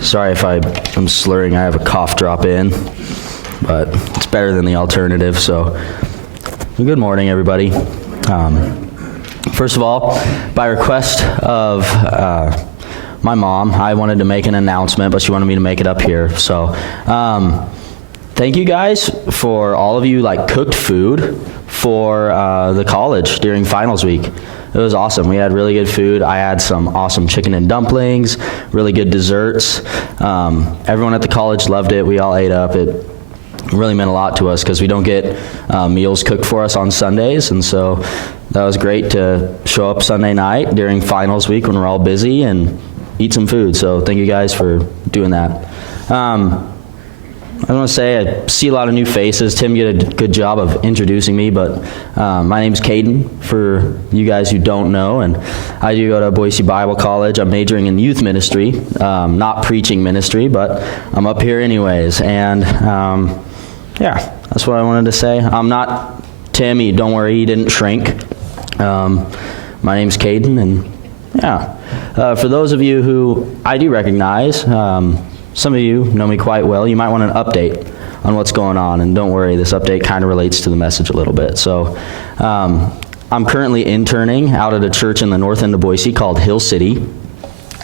Sorry if I'm slurring, I have a cough drop in, but it's better than the alternative, so good morning, everybody. First of all, by request of my mom, I wanted to make an announcement, but she wanted me to make it up here, so thank you guys for all of you cooked food for the college during finals week. It was awesome. We had really good food. I had some awesome chicken and dumplings, really good desserts. Everyone at the college loved it. We all ate up. It really meant a lot to us because we don't get meals cooked for us on Sundays, and so that was great to show up Sunday night during finals week when we're all busy and eat some food. So thank you guys for doing that. I want to say I see a lot of new faces. Tim did a good job of introducing me, but my name's Caden, for you guys who don't know, and I do go to Boise Bible College. I'm majoring in youth ministry, not preaching ministry, but I'm up here anyways, and yeah, that's what I wanted to say. I'm not Tim, don't worry, he didn't shrink. My name's Caden, and yeah. For those of you who I do recognize, some of you know me quite well. You might want an update on what's going on, and don't worry, this update kind of relates to the message a little bit. So I'm currently interning out at a church in the north end of Boise called Hill City,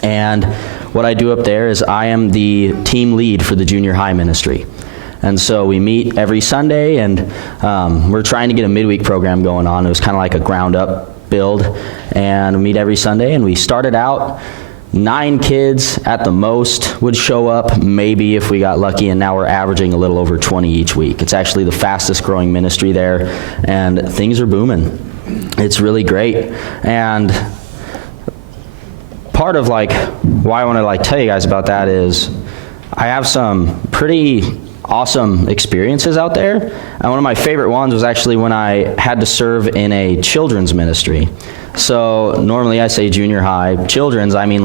and what I do up there is I am the team lead for the junior high ministry. And so we meet every Sunday, and we're trying to get a midweek program going on. It was kind of like a ground up build, and we meet every Sunday, and we started out 9 kids at the most would show up, maybe if we got lucky, and now we're averaging a little over 20 each week. It's actually the fastest growing ministry there, and things are booming. It's really great. And part of why I want to tell you guys about that is I have some pretty awesome experiences out there, and one of my favorite ones was actually when I had to serve in a children's ministry. So normally I say junior high. Children's, I mean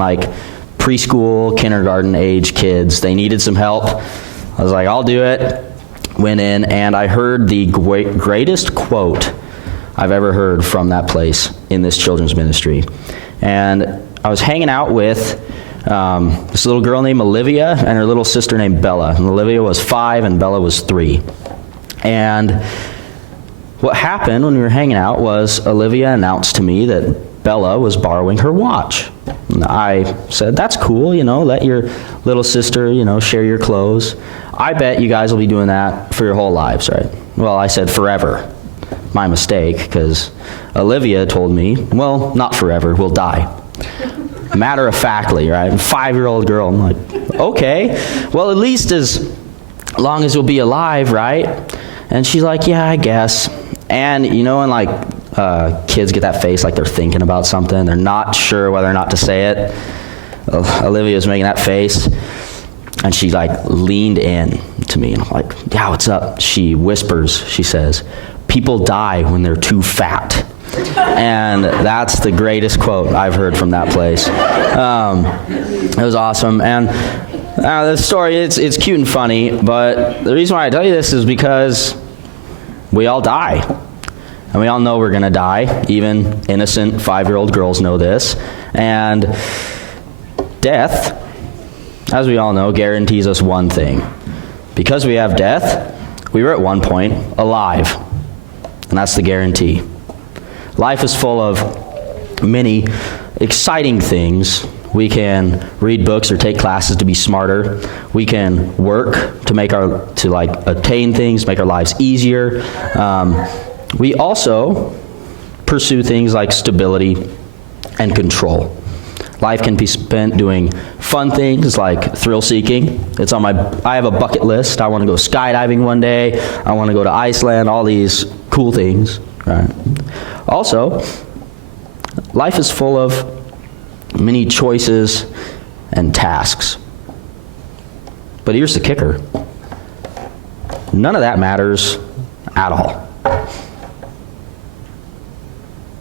preschool, kindergarten age kids. They needed some help. I was like, I'll do it. Went in, and I heard the greatest quote I've ever heard from that place in this children's ministry. And I was hanging out with this little girl named Olivia and her little sister named Bella. And Olivia was 5 and Bella was 3. And what happened when we were hanging out was Olivia announced to me that Bella was borrowing her watch. And I said, that's cool, let your little sister, share your clothes. I bet you guys will be doing that for your whole lives, right? Well, I said forever. My mistake, because Olivia told me, well, not forever, we'll die. Matter of factly, right? 5-year-old girl. I'm like, okay, well, at least as long as we'll be alive, right? And she's like, yeah, I guess. And when kids get that face like they're thinking about something, they're not sure whether or not to say it. Olivia's making that face, and she leaned in to me, and I'm like, yeah, what's up? She whispers, she says, people die when they're too fat. And that's the greatest quote I've heard from that place. It was awesome. And the story, it's cute and funny, but the reason why I tell you this is because we all die. And we all know we're going to die. Even innocent 5-year-old girls know this. And death, as we all know, guarantees us one thing. Because we have death, we were at one point alive. And that's the guarantee. Life is full of many exciting things. We can read books or take classes to be smarter. We can work to attain things, make our lives easier. We also pursue things like stability and control. Life can be spent doing fun things like thrill-seeking. I have a bucket list. I want to go skydiving one day. I want to go to Iceland, all these cool things, right? Also, life is full of many choices and tasks. But here's the kicker. None of that matters at all.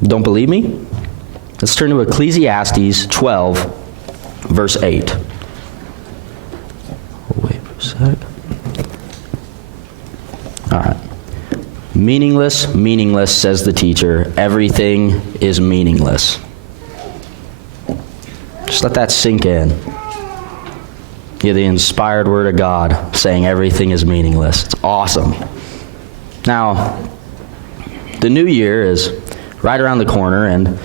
Don't believe me? Let's turn to Ecclesiastes 12, verse 8. Wait for a sec. All right. Meaningless, meaningless, says the teacher. Everything is meaningless. Just let that sink in. You have the inspired word of God saying everything is meaningless. It's awesome. Now, the new year is right around the corner, and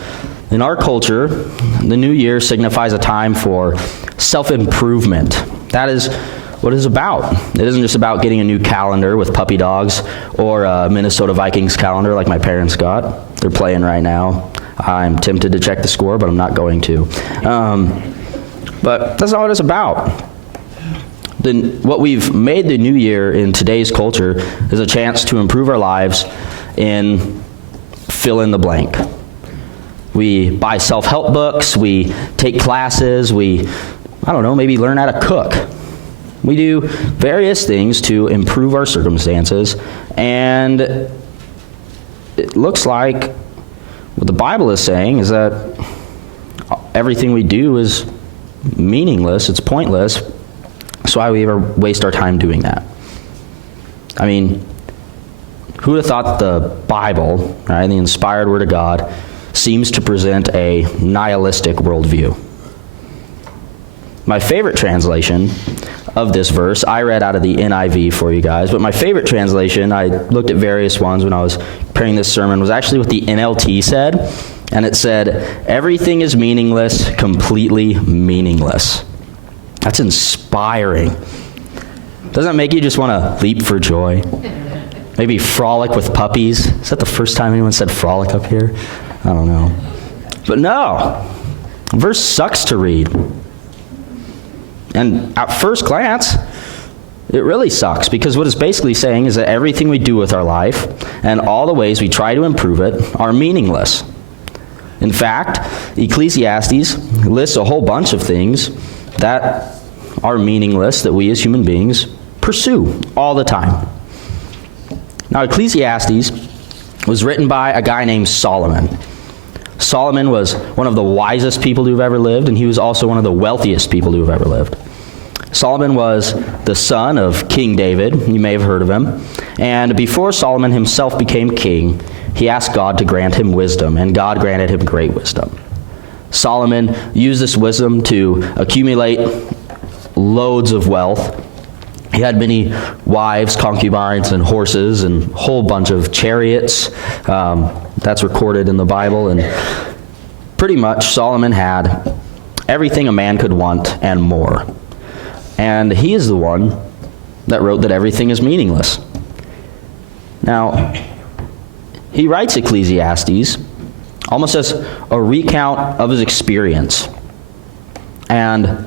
in our culture, the new year signifies a time for self-improvement. That is what it is about. It isn't just about getting a new calendar with puppy dogs or a Minnesota Vikings calendar like my parents got. They're playing right now. I'm tempted to check the score, but I'm not going to. But that's not what it's about. What we've made the new year in today's culture is a chance to improve our lives in fill in the blank. We buy self-help books, we take classes, maybe learn how to cook. We do various things to improve our circumstances, and it looks like what the Bible is saying is that everything we do is meaningless, it's pointless. So why would we ever waste our time doing that? I mean, who would have thought the Bible, right, the inspired word of God, seems to present a nihilistic worldview? My favorite translation of this verse, I read out of the NIV for you guys, but my favorite translation, I looked at various ones when I was preparing this sermon, was actually what the NLT said, and it said, everything is meaningless, completely meaningless. That's inspiring. Doesn't that make you just want to leap for joy? Maybe frolic with puppies. Is that the first time anyone said frolic up here? I don't know. But no, verse sucks to read. And at first glance, it really sucks, because what it's basically saying is that everything we do with our life and all the ways we try to improve it are meaningless. In fact, Ecclesiastes lists a whole bunch of things that are meaningless that we as human beings pursue all the time. Now, Ecclesiastes was written by a guy named Solomon. Solomon was one of the wisest people who have ever lived, and he was also one of the wealthiest people who have ever lived. Solomon was the son of King David. You may have heard of him. And before Solomon himself became king, he asked God to grant him wisdom, and God granted him great wisdom. Solomon used this wisdom to accumulate loads of wealth. He had many wives, concubines, and horses, and a whole bunch of chariots. That's recorded in the Bible. And pretty much Solomon had everything a man could want and more. And he is the one that wrote that everything is meaningless. Now, he writes Ecclesiastes almost as a recount of his experience. And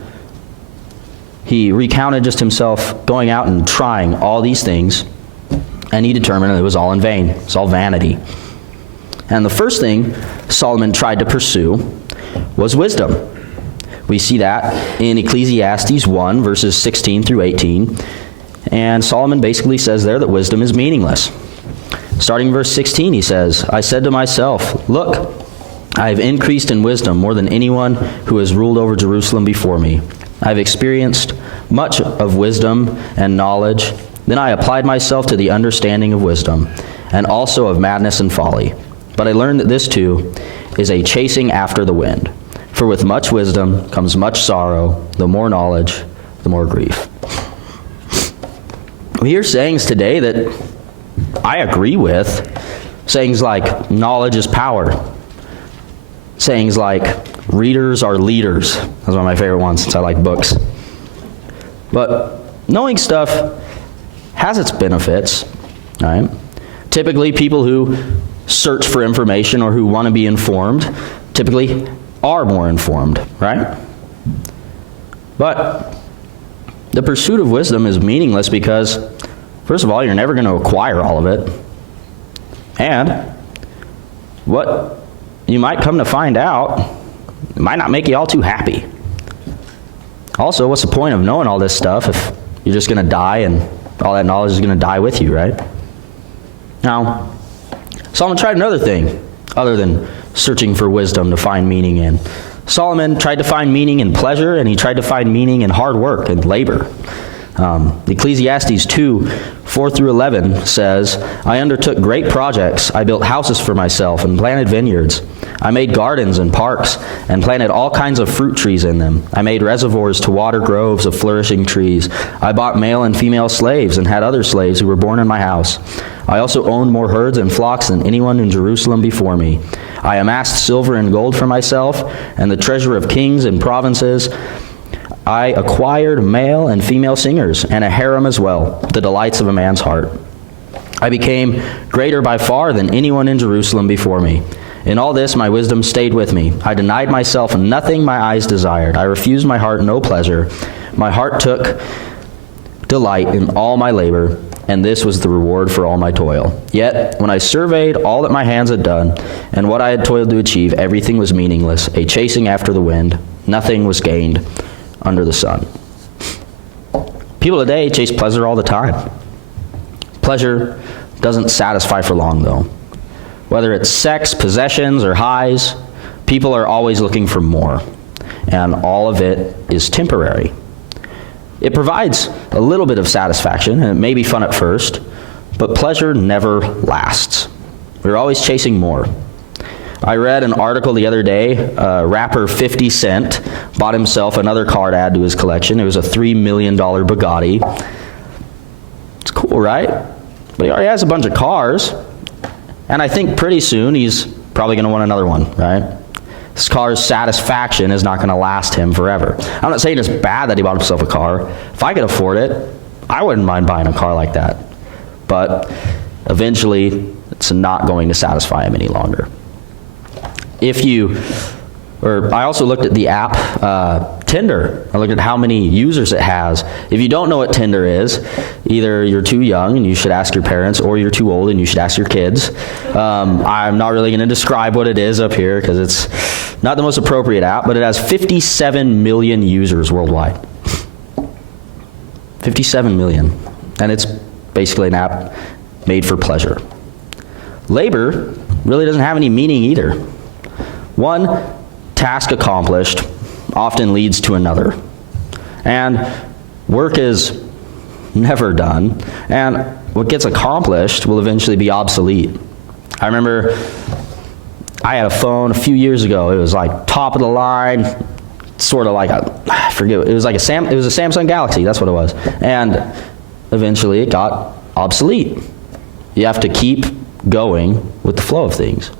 he recounted just himself going out and trying all these things, and he determined that it was all in vain. It's all vanity. And the first thing Solomon tried to pursue was wisdom. We see that in Ecclesiastes 1, verses 16 through 18. And Solomon basically says there that wisdom is meaningless. Starting in verse 16, he says, I said to myself, look, I have increased in wisdom more than anyone who has ruled over Jerusalem before me. I have experienced much of wisdom and knowledge. Then I applied myself to the understanding of wisdom, and also of madness and folly. But I learned that this too is a chasing after the wind. For with much wisdom comes much sorrow. The more knowledge, the more grief. We hear sayings today that I agree with. Sayings like, knowledge is power. Sayings like, readers are leaders. That's one of my favorite ones since I like books. But knowing stuff has its benefits, right? Typically, people who search for information or who want to be informed typically are more informed, right? But the pursuit of wisdom is meaningless because, first of all, you're never going to acquire all of it. And what you might come to find out, it might not make you all too happy. Also, what's the point of knowing all this stuff if you're just going to die and all that knowledge is going to die with you, right? Now, Solomon tried another thing other than searching for wisdom to find meaning in. Solomon tried to find meaning in pleasure, and he tried to find meaning in hard work and labor. Ecclesiastes 2:4 through 11 says, I undertook great projects. I built houses for myself and planted vineyards. I made gardens and parks and planted all kinds of fruit trees in them. I made reservoirs to water groves of flourishing trees. I bought male and female slaves and had other slaves who were born in my house. I also owned more herds and flocks than anyone in Jerusalem before me. I amassed silver and gold for myself and the treasure of kings and provinces. I acquired male and female singers and a harem as well, the delights of a man's heart. I became greater by far than anyone in Jerusalem before me. In all this, my wisdom stayed with me. I denied myself nothing my eyes desired. I refused my heart no pleasure. My heart took delight in all my labor, and this was the reward for all my toil. Yet, when I surveyed all that my hands had done, and what I had toiled to achieve, everything was meaningless, a chasing after the wind. Nothing was gained under the sun. People today chase pleasure all the time. Pleasure doesn't satisfy for long, though. Whether it's sex, possessions, or highs, people are always looking for more, and all of it is temporary. It provides a little bit of satisfaction, and it may be fun at first, but pleasure never lasts. We're always chasing more. I read an article the other day. Rapper 50 Cent bought himself another car to add to his collection. It was a $3 million Bugatti. It's cool, right? But he already has a bunch of cars. And I think pretty soon he's probably going to want another one, right? This car's satisfaction is not going to last him forever. I'm not saying it's bad that he bought himself a car. If I could afford it, I wouldn't mind buying a car like that. But eventually, it's not going to satisfy him any longer. I also looked at the app Tinder. I looked at how many users it has. If you don't know what Tinder is, either you're too young and you should ask your parents, or you're too old and you should ask your kids. I'm not really going to describe what it is up here because it's not the most appropriate app, but it has 57 million users worldwide. 57 million. And it's basically an app made for pleasure. Labor really doesn't have any meaning either. One task accomplished often leads to another. And work is never done. And what gets accomplished will eventually be obsolete. I remember I had a phone a few years ago. It was like top of the line, sort of like I forget, it was a Samsung Galaxy, that's what it was. And eventually it got obsolete. You have to keep going with the flow of things.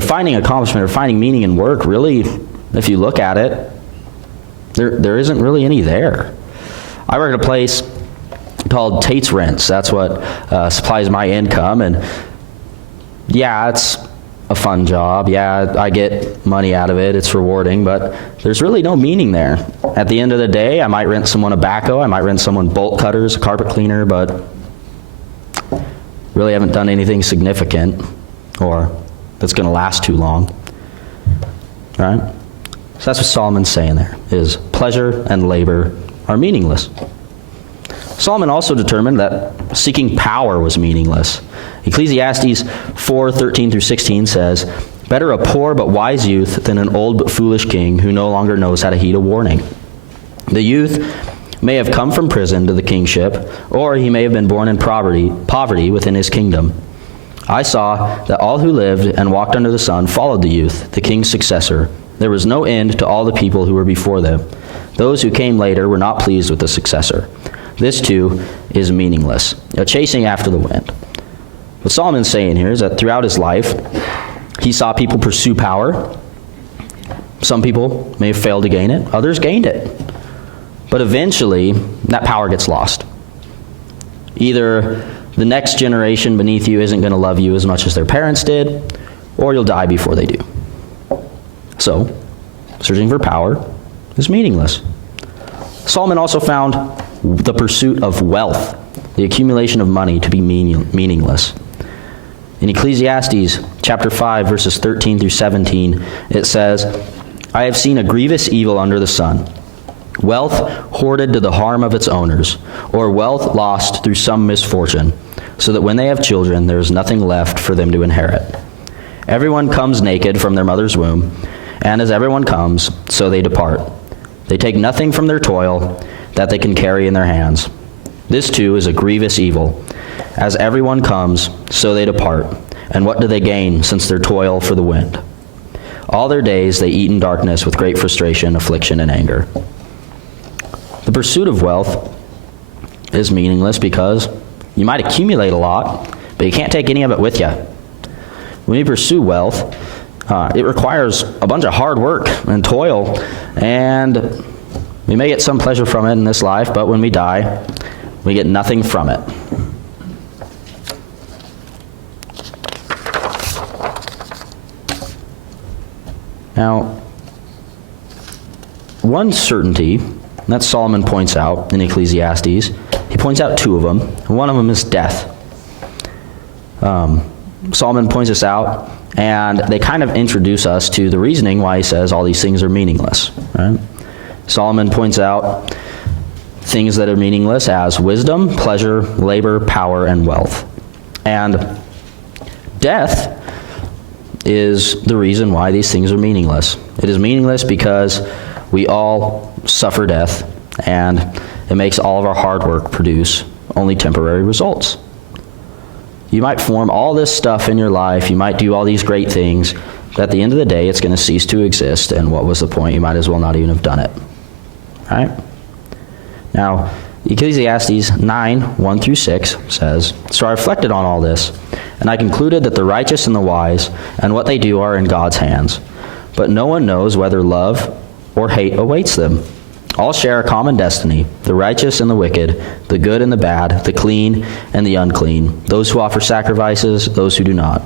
Finding accomplishment or finding meaning in work, really, if you look at it, there isn't really any there. I work at a place called Tate's Rents. That's what supplies my income, and yeah, it's a fun job. Yeah, I get money out of it. It's rewarding, but there's really no meaning there. At the end of the day, I might rent someone a backhoe, I might rent someone bolt cutters, a carpet cleaner, but really haven't done anything significant or that's going to last too long, right? So that's what Solomon's saying there, is pleasure and labor are meaningless. Solomon also determined that seeking power was meaningless. Ecclesiastes 4:13 through 16 says, "Better a poor but wise youth than an old but foolish king who no longer knows how to heed a warning. The youth may have come from prison to the kingship, or he may have been born in poverty within his kingdom. I saw that all who lived and walked under the sun followed the youth, the king's successor. There was no end to all the people who were before them. Those who came later were not pleased with the successor. This too is meaningless, a chasing after the wind." What Solomon's saying here is that throughout his life, he saw people pursue power. Some people may have failed to gain it, others gained it. But eventually, that power gets lost. Either the next generation beneath you isn't going to love you as much as their parents did, or you'll die before they do. So, searching for power is meaningless. Solomon also found the pursuit of wealth, the accumulation of money, to be meaningless. In Ecclesiastes chapter 5, verses 13 through 17, it says, "I have seen a grievous evil under the sun, wealth hoarded to the harm of its owners, or wealth lost through some misfortune, so that when they have children, there is nothing left for them to inherit. Everyone comes naked from their mother's womb, and as everyone comes, so they depart. They take nothing from their toil that they can carry in their hands. This too is a grievous evil. As everyone comes, so they depart. And what do they gain since their toil for the wind? All their days they eat in darkness with great frustration, affliction, and anger. The pursuit of wealth is meaningless because you might accumulate a lot, but you can't take any of it with you. When you pursue wealth, it requires a bunch of hard work and toil, and we may get some pleasure from it in this life, but when we die, we get nothing from it. Now, one certainty that Solomon points out in Ecclesiastes, he points out two of them. One of them is death. Solomon points this out, and they kind of introduce us to the reasoning why he says all these things are meaningless. Right? Solomon points out things that are meaningless as wisdom, pleasure, labor, power, and wealth. And death is the reason why these things are meaningless. It is meaningless because we all suffer death, and it makes all of our hard work produce only temporary results. You might form all this stuff in your life, you might do all these great things, but at the end of the day, it's going to cease to exist, and what was the point? You might as well not even have done it. Right? Now, Ecclesiastes 9, 1 through 6 says, "So I reflected on all this, and I concluded that the righteous and the wise and what they do are in God's hands. But no one knows whether love or hate awaits them. All share a common destiny, the righteous and the wicked, the good and the bad, the clean and the unclean, those who offer sacrifices, those who do not.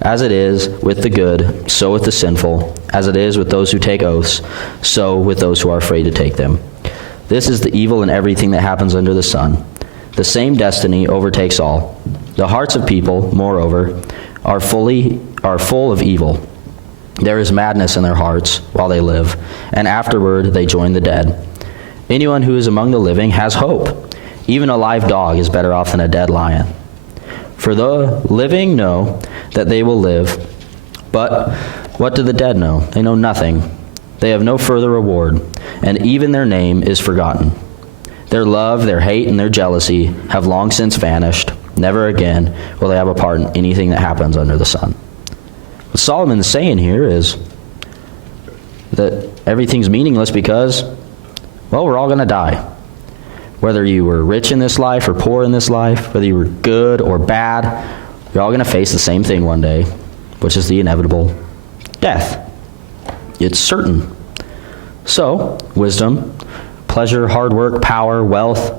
As it is with the good, so with the sinful. As it is with those who take oaths, so with those who are afraid to take them. This is the evil in everything that happens under the sun. The same destiny overtakes all. The hearts of people, moreover, are full of evil. There is madness in their hearts while they live, and afterward they join the dead. Anyone who is among the living has hope. Even a live dog is better off than a dead lion. For the living know that they will live, but what do the dead know? They know nothing. They have no further reward, and even their name is forgotten. Their love, their hate, and their jealousy have long since vanished. Never again will they have a part in anything that happens under the sun." What Solomon's saying here is that everything's meaningless because, well, we're all going to die. Whether you were rich in this life or poor in this life, whether you were good or bad, you're all going to face the same thing one day, which is the inevitable death. It's certain. So, wisdom, pleasure, hard work, power, wealth,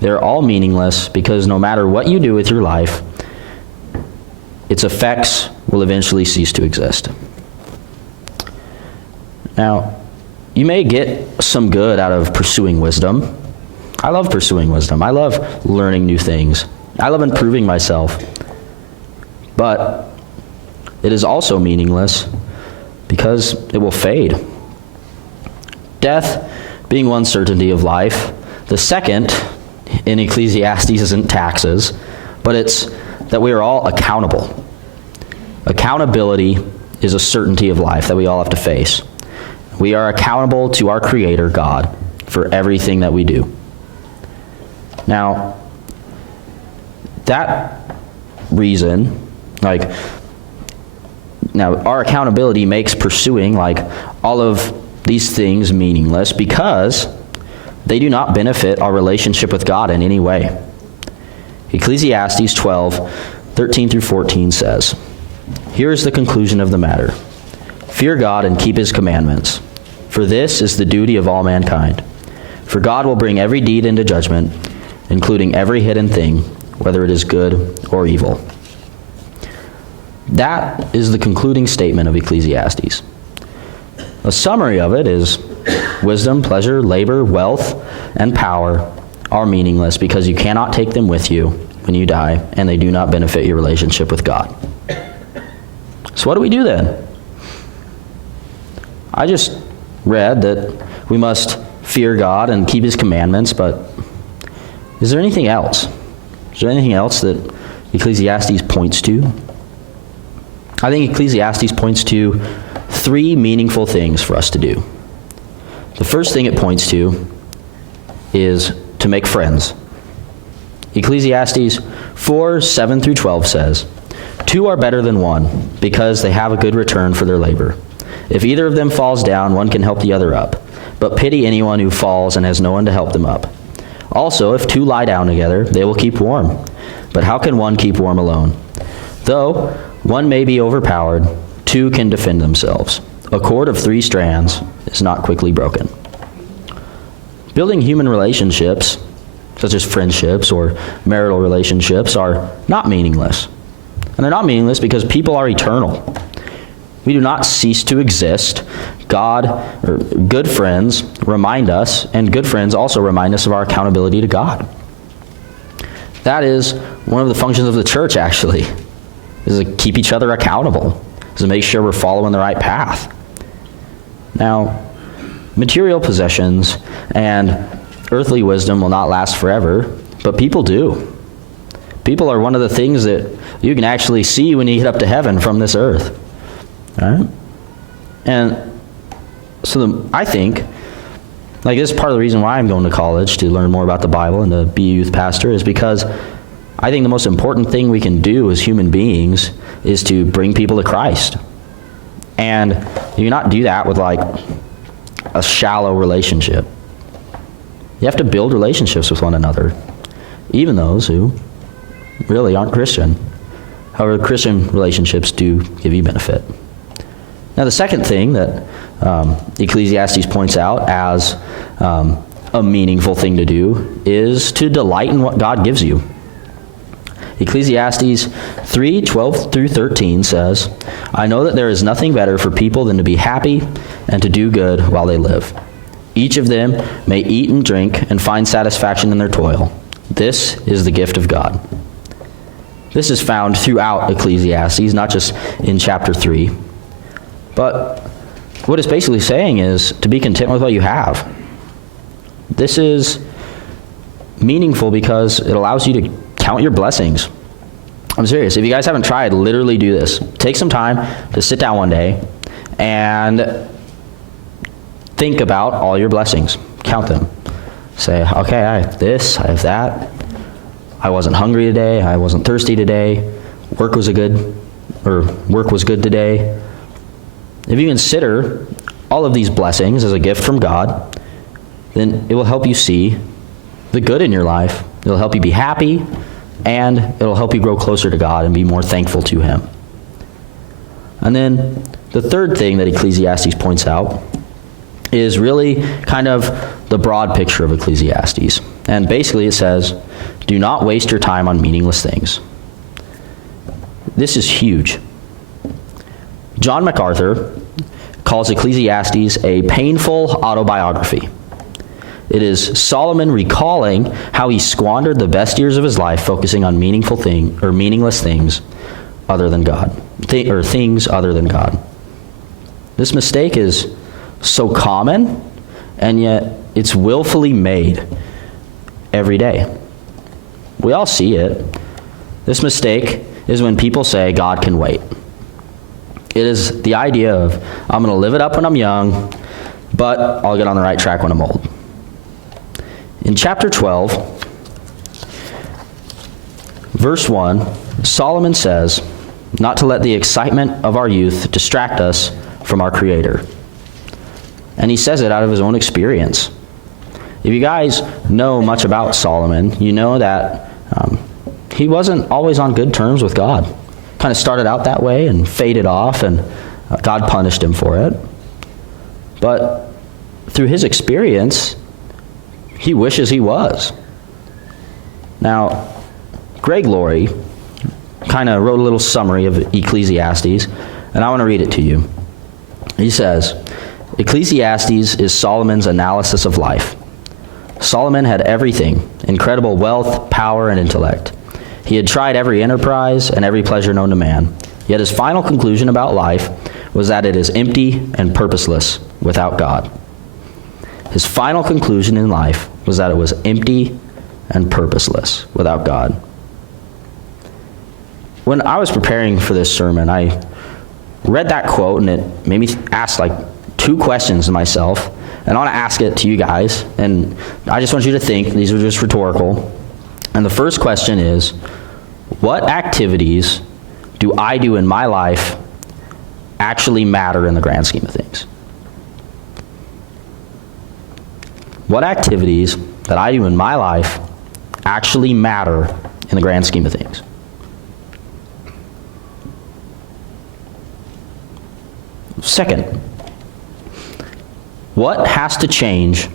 they're all meaningless because no matter what you do with your life, its effects will eventually cease to exist. Now, you may get some good out of pursuing wisdom. I love pursuing wisdom. I love learning new things. I love improving myself. But it is also meaningless because it will fade. Death being one certainty of life, the second in Ecclesiastes isn't taxes, but it's that we are all accountable. Accountability is a certainty of life that we all have to face. We are accountable to our Creator, God, for everything that we do. Now, that reason, our accountability makes pursuing, all of these things meaningless because they do not benefit our relationship with God in any way. Ecclesiastes 12, 13 through 14 says, "Here is the conclusion of the matter. Fear God and keep his commandments, for this is the duty of all mankind. For God will bring every deed into judgment, including every hidden thing, whether it is good or evil." That is the concluding statement of Ecclesiastes. A summary of it is wisdom, pleasure, labor, wealth, and power are meaningless because you cannot take them with you when you die, and they do not benefit your relationship with God. So what do we do then? I just read that we must fear God and keep his commandments, but is there anything else? Is there anything else that Ecclesiastes points to? I think Ecclesiastes points to three meaningful things for us to do. The first thing it points to is to make friends. Ecclesiastes 4:7-12 says, "Two are better than one, because they have a good return for their labor. If either of them falls down, one can help the other up. But pity anyone who falls and has no one to help them up. Also, if two lie down together, they will keep warm. But how can one keep warm alone? Though one may be overpowered, two can defend themselves. A cord of 3 strands is not quickly broken." Building human relationships, such as friendships or marital relationships, are not meaningless. And they're not meaningless because people are eternal. We do not cease to exist. Good friends remind us, and good friends also remind us of our accountability to God. That is one of the functions of the church, actually, is to keep each other accountable, is to make sure we're following the right path. Now, material possessions and earthly wisdom will not last forever, but people do. People are one of the things that you can actually see when you get up to heaven from this earth. All right? And so I think, this is part of the reason why I'm going to college, to learn more about the Bible and to be a youth pastor, is because I think the most important thing we can do as human beings is to bring people to Christ. And you cannot do that with a shallow relationship. You have to build relationships with one another, even those who really aren't Christian. However, Christian relationships do give you benefit. Now, the second thing that Ecclesiastes points out as a meaningful thing to do is to delight in what God gives you. Ecclesiastes 3:12-13 says, "I know that there is nothing better for people than to be happy and to do good while they live. Each of them may eat and drink and find satisfaction in their toil. This is the gift of God." This is found throughout Ecclesiastes, not just in chapter 3. But what it's basically saying is to be content with what you have. This is meaningful because it allows you to count your blessings. I'm serious. If you guys haven't tried, literally do this. Take some time to sit down one day and think about all your blessings. Count them. Say, okay, I have this, I have that. I wasn't hungry today. I wasn't thirsty today. Work was good today. If you consider all of these blessings as a gift from God, then it will help you see the good in your life. It'll help you be happy, and it'll help you grow closer to God and be more thankful to Him. And then the third thing that Ecclesiastes points out is really kind of the broad picture of Ecclesiastes. And basically it says, do not waste your time on meaningless things. This is huge. John MacArthur calls Ecclesiastes a painful autobiography. It is Solomon recalling how he squandered the best years of his life focusing on meaningless things other than God, things other than God. This mistake is so common, and yet it's willfully made every day. We all see it. This mistake is when people say God can wait. It is the idea of, I'm going to live it up when I'm young, but I'll get on the right track when I'm old. In chapter 12, verse 1, Solomon says, not to let the excitement of our youth distract us from our Creator. And he says it out of his own experience. If you guys know much about Solomon, you know that he wasn't always on good terms with God. Kind of started out that way and faded off, and God punished him for it. But through his experience, he wishes he was. Now, Greg Laurie kind of wrote a little summary of Ecclesiastes, and I want to read it to you. He says, Ecclesiastes is Solomon's analysis of life. Solomon had everything, incredible wealth, power, and intellect. He had tried every enterprise and every pleasure known to man. Yet his final conclusion about life was that it is empty and purposeless without God. His final conclusion in life was that it was empty and purposeless without God. When I was preparing for this sermon, I read that quote, and it made me ask 2 questions to myself. And I want to ask it to you guys, and I just want you to think, these are just rhetorical. And the first question is, what activities do I do in my life actually matter in the grand scheme of things? What activities that I do in my life actually matter in the grand scheme of things? Second, what has to change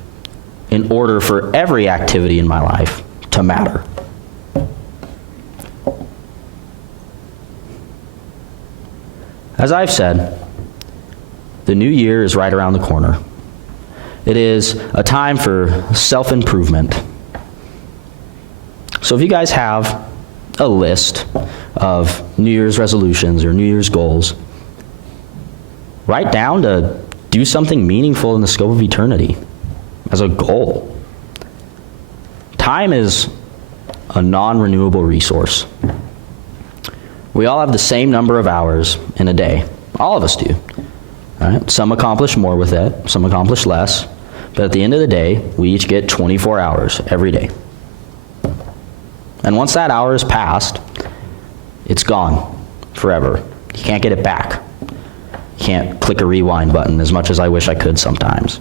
in order for every activity in my life to matter? As I've said, the new year is right around the corner. It is a time for self-improvement. So if you guys have a list of New Year's resolutions or New Year's goals, write down to do something meaningful in the scope of eternity as a goal. Time is a non-renewable resource. We all have the same number of hours in a day. All of us do. All right? Some accomplish more with it, some accomplish less. But at the end of the day, we each get 24 hours every day. And once that hour is passed, it's gone forever. You can't get it back. You can't click a rewind button, as much as I wish I could sometimes.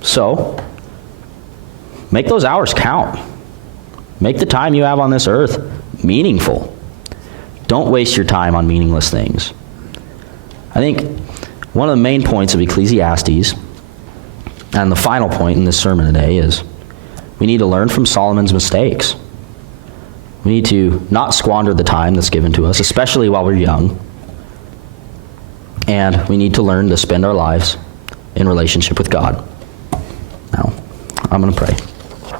So, make those hours count. Make the time you have on this earth meaningful. Don't waste your time on meaningless things. I think one of the main points of Ecclesiastes, and the final point in this sermon today, is we need to learn from Solomon's mistakes. We need to not squander the time that's given to us, especially while we're young. And we need to learn to spend our lives in relationship with God. Now, I'm going to pray.